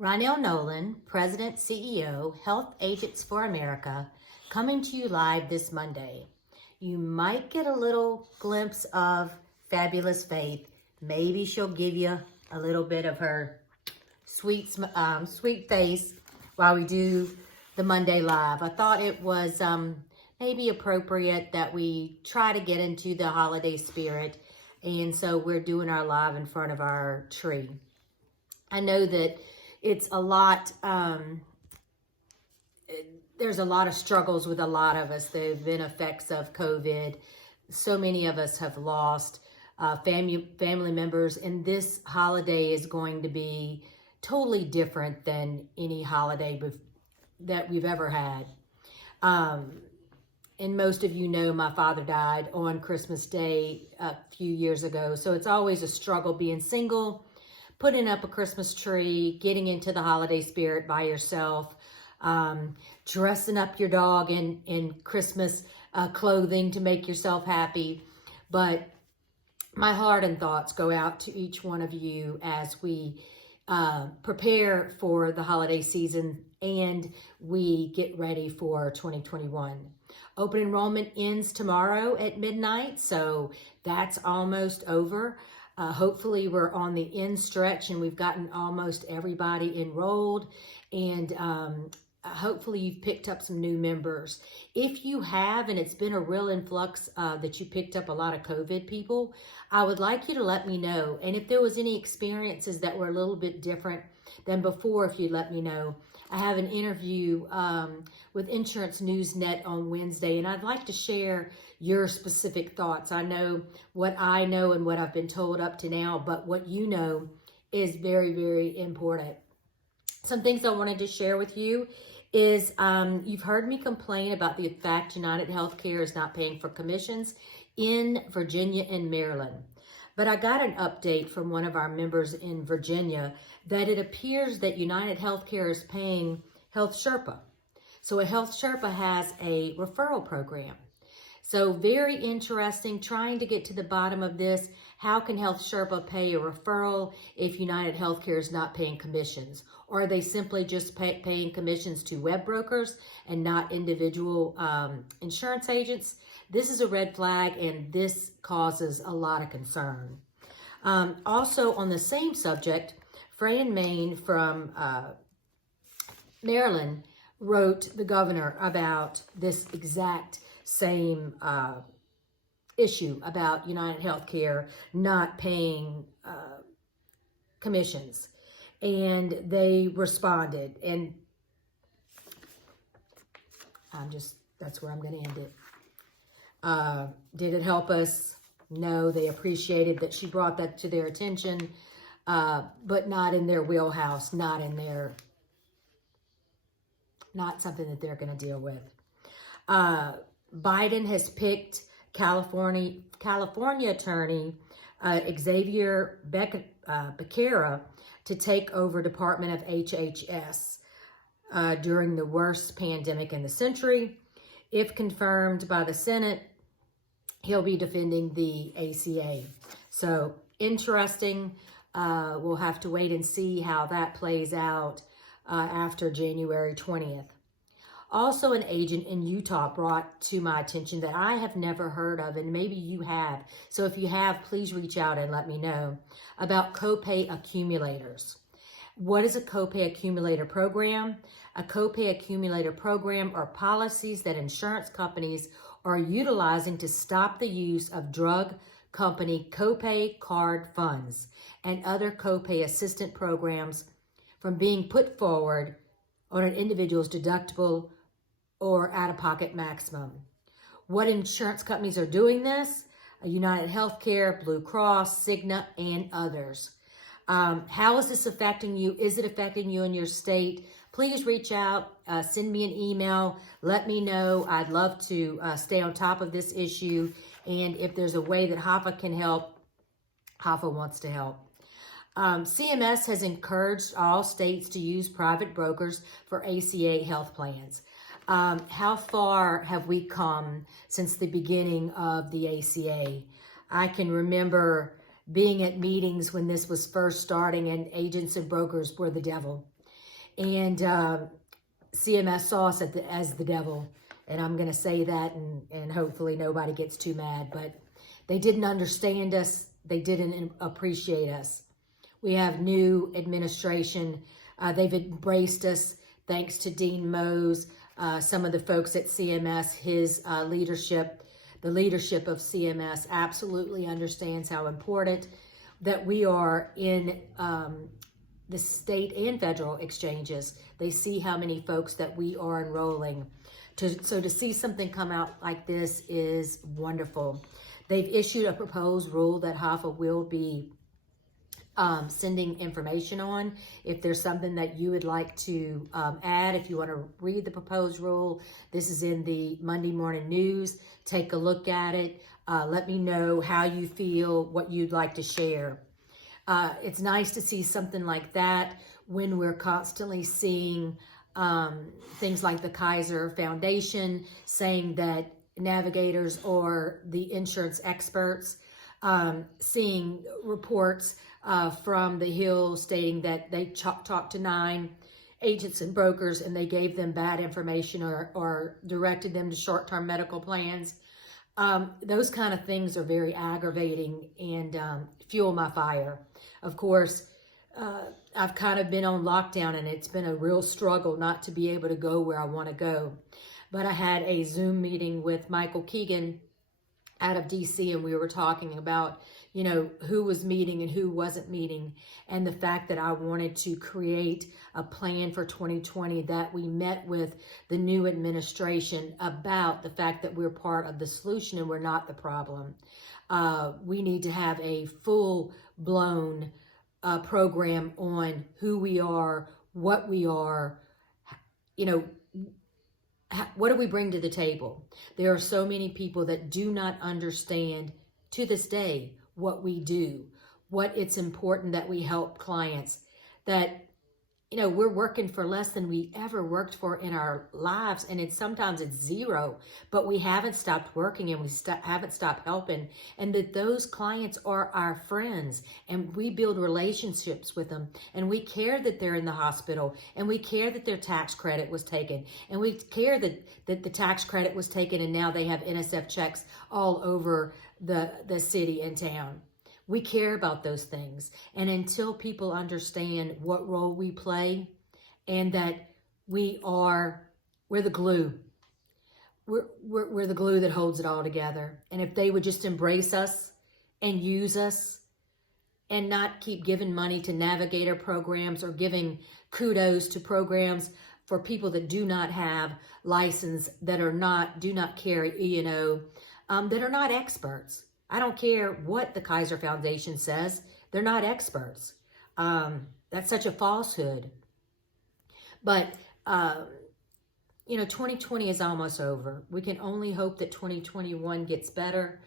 Ronell Nolan, President, CEO, Health Agents for America, coming to you live this Monday. You might get a little glimpse of Fabulous Faith. Maybe she'll give you a little bit of her sweet face while we do the Monday Live. I thought it was maybe appropriate that we try to get into the holiday spirit, and so we're doing our live in front of our tree. I know that it's a lot, there's a lot of struggles with a lot of us. There have been effects of COVID. So many of us have lost family members, and this holiday is going to be totally different than any holiday that we've ever had. And most of you know my father died on Christmas Day a few years ago, so it's always a struggle being single, putting up a Christmas tree, getting into the holiday spirit by yourself, dressing up your dog in Christmas clothing to make yourself happy. But my heart and thoughts go out to each one of you as we prepare for the holiday season and we get ready for 2021. Open enrollment ends tomorrow at midnight, so that's almost over. Hopefully we're on the end stretch and we've gotten almost everybody enrolled, and hopefully you've picked up some new members. If you have, and it's been a real influx that you picked up a lot of COVID people, I would like you to let me know. And if there was any experiences that were a little bit different than before, if you'd let me know. I have an interview with Insurance News Net on Wednesday, and I'd like to share your specific thoughts. I know what I know and what I've been told up to now, but what you know is very, very important. Some things I wanted to share with you is you've heard me complain about the fact United Healthcare is not paying for commissions in Virginia and Maryland. But I got an update from one of our members in Virginia that it appears that United Healthcare is paying Health Sherpa. So a Health Sherpa has a referral program. So very interesting, trying to get to the bottom of this. How can Health Sherpa pay a referral if United Healthcare is not paying commissions? Or are they simply just paying commissions to web brokers and not individual insurance agents? This is a red flag, and this causes a lot of concern. Also on the same subject, Fran Main from Maryland wrote the governor about this exact same issue about United Healthcare not paying commissions. And they responded, and that's where I'm going to end it. Did it help us? No, they appreciated that she brought that to their attention, but not in their wheelhouse, not something that they're going to deal with. Biden has picked California attorney Xavier Becerra to take over Department of HHS during the worst pandemic in the century. If confirmed by the Senate, he'll be defending the ACA. So interesting. We'll have to wait and see how that plays out after January 20th. Also, an agent in Utah brought to my attention that I have never heard of, and maybe you have. So if you have, please reach out and let me know about copay accumulators. What is a copay accumulator program? A copay accumulator program are policies that insurance companies are utilizing to stop the use of drug company copay card funds and other copay assistant programs from being put forward on an individual's deductible or out-of-pocket maximum. What insurance companies are doing this? United Healthcare, Blue Cross, Cigna, and others. How is this affecting you? Is it affecting you in your state? Please reach out, send me an email, let me know. I'd love to stay on top of this issue. And if there's a way that HAFA can help, HAFA wants to help. CMS has encouraged all states to use private brokers for ACA health plans. How far have we come since the beginning of the ACA? I can remember being at meetings when this was first starting, and agents and brokers were the devil. And CMS saw us as the devil. And I'm going to say that, and hopefully nobody gets too mad. But they didn't understand us. They didn't appreciate us. We have new administration. They've embraced us thanks to Dean Mose, some of the folks at CMS, his leadership. The leadership of CMS absolutely understands how important that we are in the state and federal exchanges. They see how many folks that we are enrolling. So to see something come out like this is wonderful. They've issued a proposed rule that HAFA will be sending information on. If there's something that you would like to add, if you want to read the proposed rule, this is in the Monday Morning News. Take a look at it. Let me know how you feel, what you'd like to share. It's nice to see something like that when we're constantly seeing things like the Kaiser Foundation saying that navigators are the insurance experts, seeing reports from the Hill stating that they talked to 9 agents and brokers and they gave them bad information or directed them to short-term medical plans. Those kind of things are very aggravating and fuel my fire. Of course, I've kind of been on lockdown and it's been a real struggle not to be able to go where I want to go. But I had a Zoom meeting with Michael Keegan out of DC, and we were talking about, you know, who was meeting and who wasn't meeting, and the fact that I wanted to create a plan for 2020, that we met with the new administration about the fact that we're part of the solution and we're not the problem. We need to have a full-blown program on who we are, what we are, you know, what do we bring to the table? There are so many people that do not understand to this day what we do, what it's important that we help clients, that, you know, we're working for less than we ever worked for in our lives. And sometimes it's zero, but we haven't stopped working and we haven't stopped helping. And that those clients are our friends and we build relationships with them. And we care that they're in the hospital and we care that their tax credit was taken. And we care that the tax credit was taken and now they have NSF checks all over the city and town. We care about those things. And until people understand what role we play and that we're the glue. We're the glue that holds it all together. And if they would just embrace us and use us and not keep giving money to navigator programs or giving kudos to programs for people that do not have license, that do not carry E&O, that are not experts. I don't care what the Kaiser Foundation says. They're not experts. That's such a falsehood. But, you know, 2020 is almost over. We can only hope that 2021 gets better,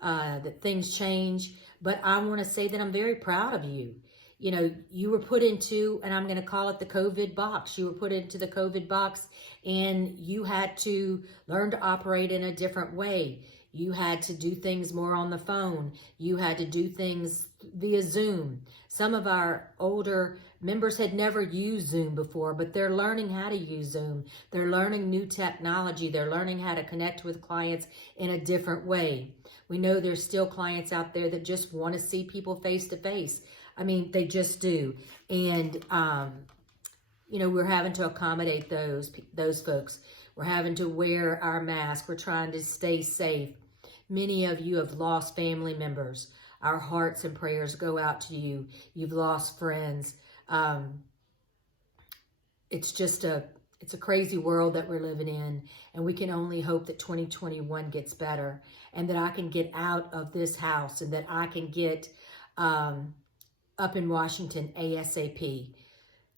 that things change. But I want to say that I'm very proud of you. You know, you were put into, and I'm going to call it the COVID box. You were put into the COVID box and you had to learn to operate in a different way. You had to do things more on the phone. You had to do things via Zoom. Some of our older members had never used Zoom before, but they're learning how to use Zoom. They're learning new technology. They're learning how to connect with clients in a different way. We know there's still clients out there that just want to see people face to face. I mean, they just do. And, you know, we're having to accommodate those folks. We're having to wear our mask. We're trying to stay safe. Many of you have lost family members. Our hearts and prayers go out to you. You've lost friends. It's a crazy world that we're living in, and we can only hope that 2021 gets better and that I can get out of this house and that I can get up in Washington ASAP.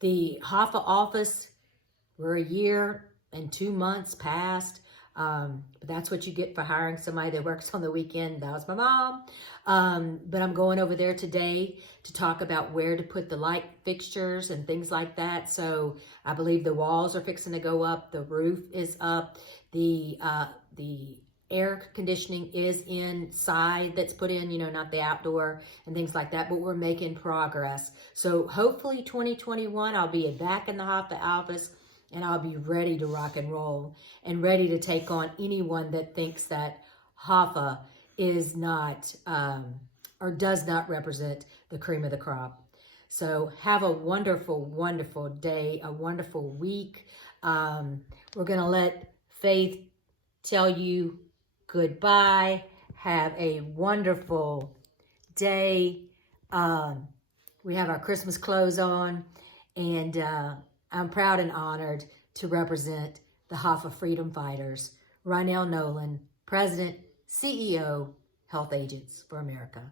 The HAFA office, we're a year and 2 months past. But that's what you get for hiring somebody that works on the weekend. That was my mom. But I'm going over there today to talk about where to put the light fixtures and things like that. So I believe the walls are fixing to go up. The roof is up. The air conditioning is inside that's put in, not the outdoor and things like that, but we're making progress. So hopefully 2021, I'll be back in the HAFA office and I'll be ready to rock and roll and ready to take on anyone that thinks that HAFA is not or does not represent the cream of the crop. So have a wonderful, wonderful day, a wonderful week. We're going to let Faith tell you goodbye. Have a wonderful day. We have our Christmas clothes on, and I'm proud and honored to represent the HAFA Freedom Fighters. Rynell Nolan, President, CEO, Health Agents for America.